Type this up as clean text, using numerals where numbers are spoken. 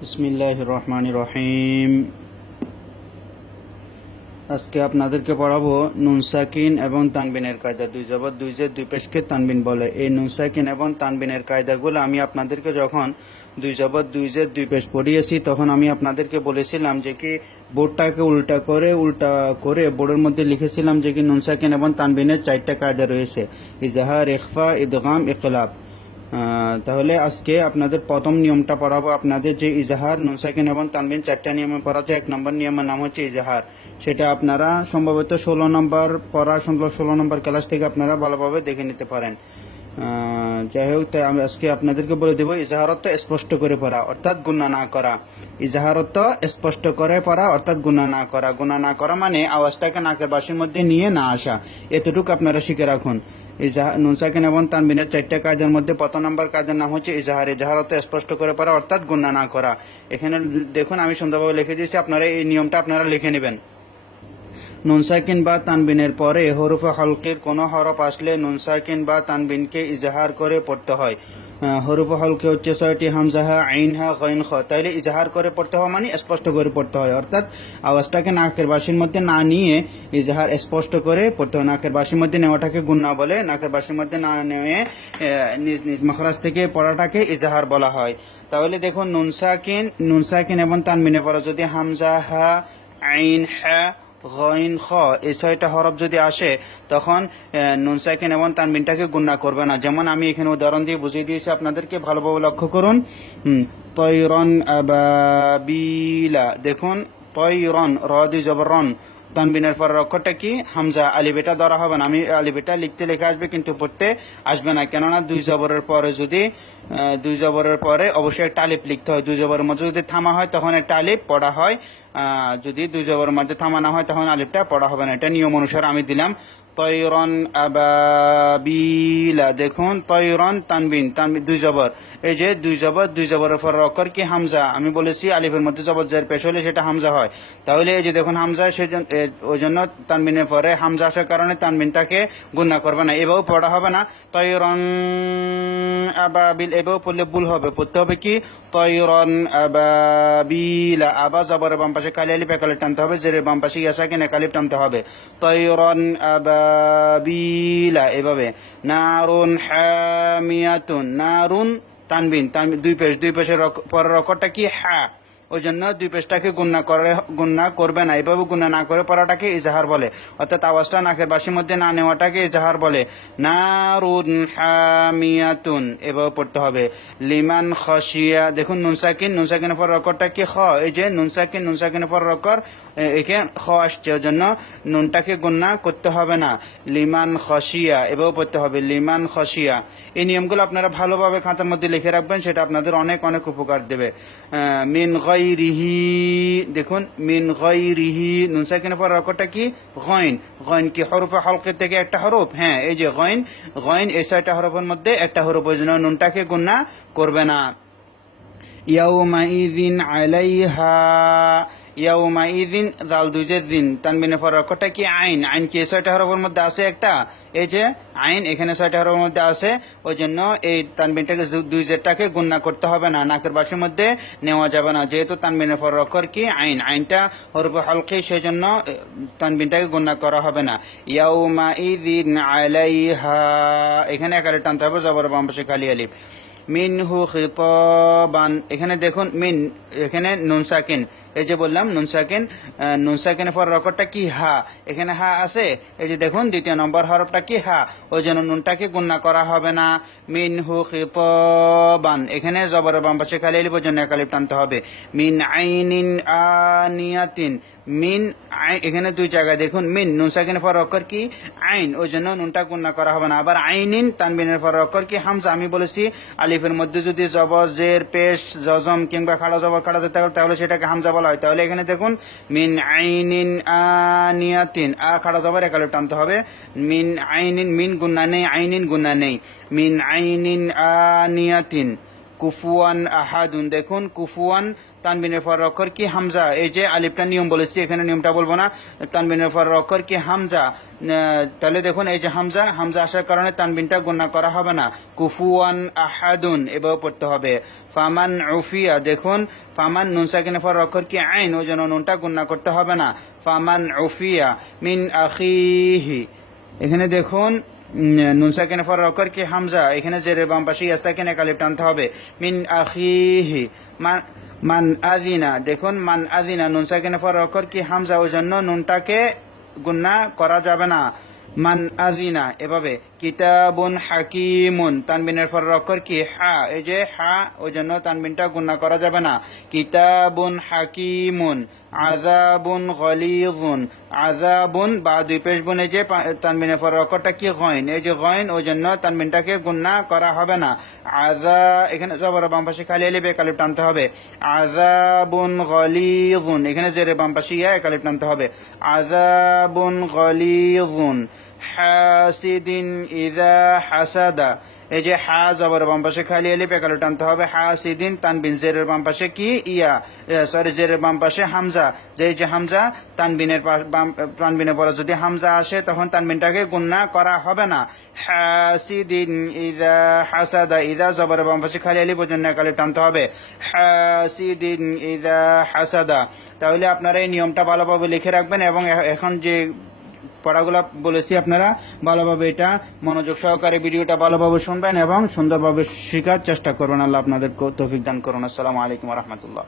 বিসমিল্লাহির রহমানির রহিম। আজকে আপনাদেরকে পড়াবো নুন সাকিন এবং তানবিনের কায়দা। দুই জবর দুই জের দুই পেশকে তানবিন বলে। এই নুন সাকিন এবং তানবিনের কায়দাগুলো আমি আপনাদেরকে যখন দুই জবর দুই জের দুই পেশ পড়িয়েছি তখন আমি আপনাদেরকে বলেছিলাম যে কি বোর্ডটাকে উল্টা করে বোর্ডের মধ্যে লিখেছিলাম যে কি নুন সাকিন এবং তানবিনের চারটা কায়দা রয়েছে: ইজাহার, ইখফা, ইদগাম, ইকলাব। তাহলে আজকে আপনাদের প্রথম নিয়মটা পড়াবো আপনাদের, যে ইজাহার, নুন সাকিন এবং তানবিন চারটা নিয়মে পড়াচ্ছে। এক নম্বর নিয়মের নাম হচ্ছে ইজাহার। সেটা আপনারা সম্ভবত 16 নম্বর পড়া 16 নম্বর ক্লাস থেকে আপনারা ভালোভাবে দেখে নিতে পারেন। যাই হোক, তাই আমি আজকে আপনাদেরকে বলে দেবো ইজাহারত্ব স্পষ্ট করে পড়া অর্থাৎ গুণা না করা। ইজাহারত্ব স্পষ্ট করে পড়া অর্থাৎ গুণা না করা। গুণা না করা মানে আওয়াজটাকে নাকের বাসির মধ্যে নিয়ে না আসা। এতটুকু আপনারা শিখে রাখুন। নুন সাকিন এবং তানবিনের চারটা কায়দার মধ্যে প্রথম নম্বর কায়দার নাম হচ্ছে ইজাহার। ইজাহারত্ব স্পষ্ট করে পড়া অর্থাৎ গুণা না করা। এখানে দেখুন আমি সুন্দরভাবে লিখে দিয়েছি, আপনারা এই নিয়মটা আপনারা লিখে নেবেন। নুন সাকিন বা তানবিনের পরে হরফে হলকের কোনো হরফ আসলে নুন সাকিন বা তানবিনকে ইজাহার করে পড়তে হয়। হরফে হলকে হচ্ছে 6টি: হামজাহা, আইনহা, গইন, খ। তাইলে ইজাহার করে পড়তে হয় মানে স্পষ্ট করে পড়তে হয়, অর্থাৎ আওয়াজটাকে নাকের বাসির মধ্যে না নিয়ে ইজাহার স্পষ্ট করে পড়তে হয়। নাকের বাসির মধ্যে নেওয়াটাকে গুন্না বলে, নাকের বাসির মধ্যে না নেওয়ে নিজ নিজ মখরাজ থেকে পড়াটাকে ইজাহার বলা হয়। তাহলে দেখুন নুন সাকিন এবং তানবিনের পরে যদি হামজাহা, আইন, হা, গইন, খ এই 6টা হরফ যদি আসে তখন নুন সাকিন এবং তানবিনটাকে গুণা করবে না। যেমন আমি এখানে উদাহরণ দিয়ে বুঝিয়ে দিয়েছি আপনাদেরকে, ভালোভাবে লক্ষ্য করুন। তয়রন আবাবিলা, দেখুন তয়রন, র দুই জবর রন। তানবিনের পরের অক্ষরটা কি? হামজা। আলিফ এটা ধরা হবে না, আমি আলিফ এটা লিখতে লেখা আসবে কিন্তু পড়তে আসবে না, কেননা দুই জবরের পরে যদি দুই জবরের পরে অবশ্যই একটা আলিফ লিখতে হয়। দুই জবরের মধ্যে যদি থামা হয় তখন একটা আলিফ পড়া হয়, যদি দুই জবরের মধ্যে থামা না হয় তখন আলিফটা পড়া হবে না। এটা নিয়ম অনুসারে আমি দিলাম। তয়রন আবাবিলা, দেখুন তয়রন তানবিন, তানবিন দুই জবর। এই যে দুই জবরের পর অক্ষর কি? হামজা। আমি বলেছি আলিফের মধ্যে জবর জের পেশ হলে সেটা হামজা হয়। তাহলে এই যে দেখুন হামজা, সেজন্য ওই জন্য তানবিনের পরে হামজা আসার কারণে তানবিনটাকে গুণা করবে না, এভাবে পড়া হবে না। তয়রন আবাবিল এভাবে পড়লে ভুল হবে, পড়তে হবে কি? তয়রন আবাবিলা। আবা জবরের বাম পাশে কালি আলিফ একালিফ টানতে হবে, জেরের বাম পাশে ইয়াসাকিন একালিফ টানতে হবে। তয়রন আবাবিলা, এভাবে। নারুন হামিয়াতুন, নারুন তানবিন, তানবিন দুই পেশের পরের অক্ষরটা কি? হা। ওই জন্য দুই পেশটাকে গুণা করবে না, এভাবে গুণা না করে পড়াটাকে ইজাহার বলে, অর্থাৎ আওয়াজটা নাকের বাসির মধ্যে না নেওয়াটাকে ইজাহার বলে। নারুন হামিয়াতুন এভাবে পড়তে হবে। লিমান খসিয়া, দেখুন নুন সাকিনের পর অক্ষরটা কি? খ। এই যে নুন সাকিনের পর অক্ষর এখানে খ আসছে, ওই জন্য নুনটাকে গুণা করতে হবে না। লিমান খসিয়া এভাবে পড়তে হবে, লিমান খসিয়া। এই নিয়মগুলো আপনারা ভালোভাবে খাতার মধ্যে লিখে রাখবেন, সেটা আপনাদের অনেক অনেক উপকার দেবে। মিন গায়রিহি, দেখুন মিন গায়রিহি, নুন সাকিনের পর অক্ষরটা কি? গইন। গইন কি হরফে হলকের থেকে একটা হরফ? হ্যাঁ, এই যে গইন। এই 6টা হরফের মধ্যে একটা হরফ, ওই জন্য নুনটাকে গুণা করবে না। ইয়াউমাইযিন আলাইহা, ইয়াউমাইযিন দাল দুইজের দিন, তানবিনের পর অক্ষরটা কি? আইন। আইন কি 6টা হরফের মধ্যে আছে একটা? এই যে আইন এখানে 6টা হরফের মধ্যে আছে, ওই জন্য এই তানবিনটাকে দুই জেরটাকে গুণা করতে হবে না, নাকের বাসির মধ্যে নেওয়া যাবে না, যেহেতু তানবিনের পর অক্ষর কি? আইন। আইনটা হরফে হলকি, সেই জন্য তানবিনটাকে গুণা করা হবে না। ইয়াউমাইযিন আলাইহা, এখানে একালে টানতে হবে, জবর বাম পাশে কালি আলিফ। মিনহু খিতাবান, এখানে দেখুন মিন, এখানে নুন সাকিন, এই যে বললাম নুন সাকিনের পর রকরটা কি? হা। এখানে হা আছে, এই যে দেখুন দ্বিতীয় নম্বর হরফটা কি? হা। ওই জন্য নুনটাকে গুণা করা হবে না। মিনহু খিতাবান, এখানে জবরের বাম পাশে খালি আলিফ, ওই জন্য একালিফ টানতে হবে। মিন আইনিন আনিয়াতিন, মিন এখানে দুই জায়গায় দেখুন মিন, নুন সাকিনের পর অক্ষর কি? আইন, ওই জন্য নুনটা গুণা করা হবে না। আবার আইনিন, তানবিনের পর অক্ষর কি? হামজা। আমি বলেছি আলিফের মধ্যে যদি জবর জের পেশ জজম কিংবা খাড়া জবর খাড়া যেতে হবে তাহলে সেটাকে হামজা বলা হয়। তাহলে এখানে দেখুন মিন আইনিন আনিয়াতিন, খাড়া জবর একালিফ টানতে হবে। মিন আইনিন, মিন গুণা নেই, আইনিন গুণা নেই। মিন আইনিন আনিয়াতিন, কুফুয়ান আহাদুন। দেখুন কুফুয়ান তানবিনের পর অক্ষর কি হামজা, এই যে আলিফটা নিয়ম বলেছি, এখানে নিয়মটা বলবো না। তানবিনের পর অক্ষর কি হামজা, তাহলে দেখুন এই যে হামজা, হামজা আসার কারণে তানবিনটা গুণা করা হবে না। কুফুয়ান আহাদুন এভাবে পড়তে হবে। ফামান উফিয়া, দেখুন ফামান নুন সাকিনের পর অক্ষর কি আইন, ওই জন্য নুনটা গুণা করতে হবে না। ফামান উফিয়া মিন আখিহি, এখানে দেখুন নুন সাকিনের পর অক্ষর কি হামজা, এখানে জেরের বাম পাশে ইয়া সাকিন এক আলিফ টানতে হবে। মিন আখিহি মান আদিনা, দেখুন মান আদিনা নুন সাকিনের পর অক্ষর কি হামজা, ওই জন্য নুনটাকে গুণা করা যাবে না। মান আদিনা এভাবে। কিতাবুন হাকিমুন তানবিনের পর অক্ষর কি হা, এই যে হা, ওই জন্য তানবিনটা গুণা করা যাবে না। কিতাবুন হাকিমুন। আযাবুন গলিযুন, আযাবুন বা দুই পেশ বুন, এই যে তানবিনের পর অক্ষরটা কি গয়ন, এই যে গয়ন, ওই জন্য তানবিনটাকে গুণা করা হবে না। আযা, এখানে জবর বাম পাশে খালি আলিফ এক আলিফ টানতে হবে। আযাবুন গলিযুন, এখানে জেরে বাম পাশে ইয়া এক আলিফ টানতে হবে। আযাবুন গলিযুন। হাসিদিন ইযা হাসাদা, এই যে হা জবর বাম পাশে খালি আলিফ এক আলিফ টানতে হবে। হাসিদিন তানবিন জেরের বাম পাশে কি ইয়া, সরি জেরের বাম পাশে হামজা, যে যে হামজা তানবিনের তানবিনের পরে যদি হামজা আসে তখন তানবিনটাকে গুণা করা হবে না। হাসিদিন ইযা হাসাদা, ইযা জবর বাম পাশে খালি আলিফ ওই জন্য এক আলিফ টানতে হবে। হাসিদিন ইযা হাসাদা। তাহলে আপনারা এই নিয়মটা ভালোভাবে লিখে রাখবেন এবং এখন যে পড়াগুলো বলেছি আপনারা ভালোভাবে এটা মনোযোগ সহকারে ভিডিওটা ভালোভাবে শুনবেন এবং সুন্দরভাবে শেখার চেষ্টা করবেন। আল্লাহ আপনাদের তৌফিক দান করুন। আসসালামু আলাইকুম ওয়া রাহমাতুল্লাহ।